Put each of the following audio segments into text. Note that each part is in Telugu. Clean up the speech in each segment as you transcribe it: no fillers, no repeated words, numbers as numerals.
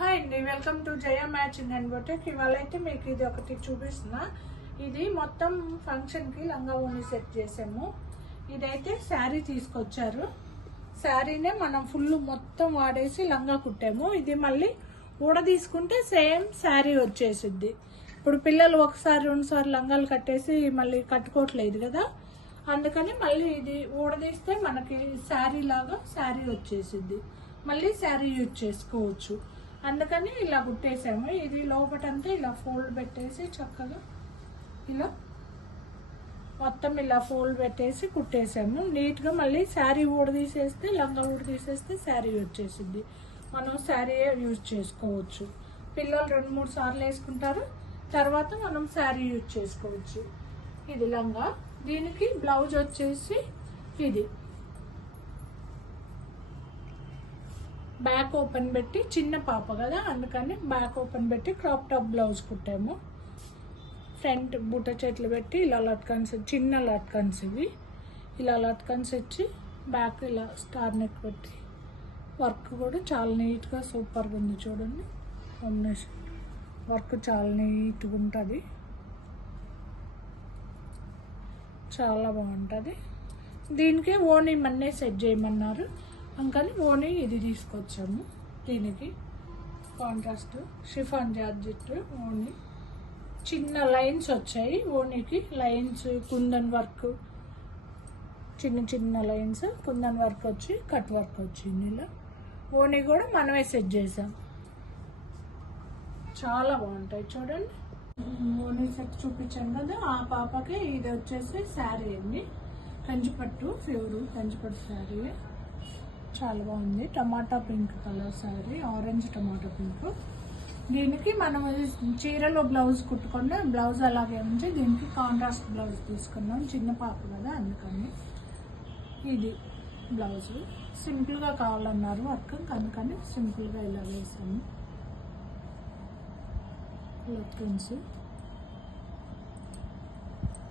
హాయ్ అండి, welcome to Jaya matching and boutique. ఇవాళ అయితే మీకు ఇది ఒకటి చూపిస్తున్నా. ఇది మొత్తం ఫంక్షన్కి లంగా ఓణి సెట్ చేసాము. ఇదైతే శారీ తీసుకొచ్చారు. శారీనే మనం ఫుల్ మొత్తం వాడేసి లంగా కుట్టాము. ఇది మళ్ళీ ఊడ తీసుకుంటే సేమ్ శారీ వచ్చేసిద్ది. ఇప్పుడు పిల్లలు ఒకసారి రెండుసార్లు లంగాలు కట్టేసి మళ్ళీ కట్టుకోవట్లేదు కదా, అందుకని మళ్ళీ ఇది ఊడదీస్తే మనకి శారీ లాగా శారీ వచ్చేసిద్ది. మళ్ళీ శారీ యూజ్ చేసుకోవచ్చు. అందుకని ఇలా కుట్టేసాము. ఇది లోపటంతా ఇలా ఫోల్డ్ పెట్టేసి చక్కగా ఇలా మొత్తం ఇలా ఫోల్డ్ పెట్టేసి కుట్టేసాము నీట్గా. మళ్ళీ శారీ ఊడదీసేస్తే లంగా ఊడదీసేస్తే శారీ వచ్చేసిద్ది. మనం శారీ యూజ్ చేసుకోవచ్చు. పిల్లలు 2-3 సార్లు వేసుకుంటారు, తర్వాత మనం శారీ యూజ్ చేసుకోవచ్చు. ఇది లంగా. దీనికి బ్లౌజ్ వచ్చేసి ఇది బ్యాక్ ఓపెన్ పెట్టి, చిన్న పాప కదా అందుకని బ్యాక్ ఓపెన్ పెట్టి క్రాప్ టాప్ బ్లౌజ్ కుట్టాము. ఫ్రంట్ బుట్ట చేతులు పెట్టి ఇలా లట్కన్స్, చిన్న లట్కన్స్ ఇవి, ఇలా లట్కన్స్ ఇచ్చి బ్యాక్ ఇలా స్టార్ నెక్ పెట్టి వర్క్ కూడా చాలా నీట్గా సూపర్గా ఉంది. చూడండి కాంబినేషన్ వర్క్ చాలా నీట్గా ఉంటుంది, చాలా బాగుంటుంది. దీనికే ఓణీ మన్నే సెట్ చేయమన్నారు, అందుకని ఓణీ ఇది తీసుకొచ్చాము. దీనికి కాంట్రాస్ట్ షిఫాన్ జార్జెట్ ఓణీ, చిన్న లైన్స్ వచ్చాయి ఓణీకి. లైన్స్ కుందన్ వర్క్, చిన్న చిన్న లైన్స్ కుందన్ వర్క్ వచ్చి కట్ వర్క్ వచ్చింది. ఇలా ఓణీ కూడా మనమే సెట్ చేసాం. చాలా బాగుంటాయి చూడండి. ఓణీ సెట్ చూపించాం కదా, ఆ పాపకి ఇది వచ్చేసి శారీ అండి. కంచిపట్టు, ప్యూర్ కంచిపట్టు శారీ, చాలా బాగుంది. టమాటా పింక్ కలర్ శారీ, ఆరెంజ్ టమాటా పింక్. దీనికి మనం చీరలో బ్లౌజ్ కుట్టుకున్న బ్లౌజ్ అలాగే ఉంది. దీనికి కాంట్రాస్ట్ బ్లౌజ్ తీసుకున్నాం, చిన్న పాప కదా అందుకని. ఇది బ్లౌజ్ సింపుల్గా కావాలన్నారు వర్క్, అందుకని సింపుల్గా ఇలా వేసాము. లెక్కన్స్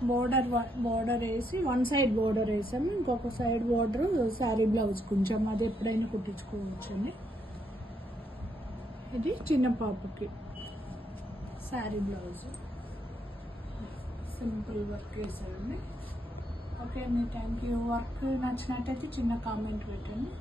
బోర్డర్ వేసి వన్ సైడ్ బోర్డర్ వేసాము, ఇంకొక సైడ్ బోర్డర్ శారీ బ్లౌజ్ కొంచెం, అది ఎప్పుడైనా కుట్టించుకోవచ్చు అని. ఇది చిన్న పాపకి శారీ బ్లౌజ్, సింపుల్ వర్క్ వేసామండి. ఓకే అండి, థ్యాంక్ యూ. వర్క్ నచ్చినట్టయితే చిన్న కామెంట్ పెట్టండి.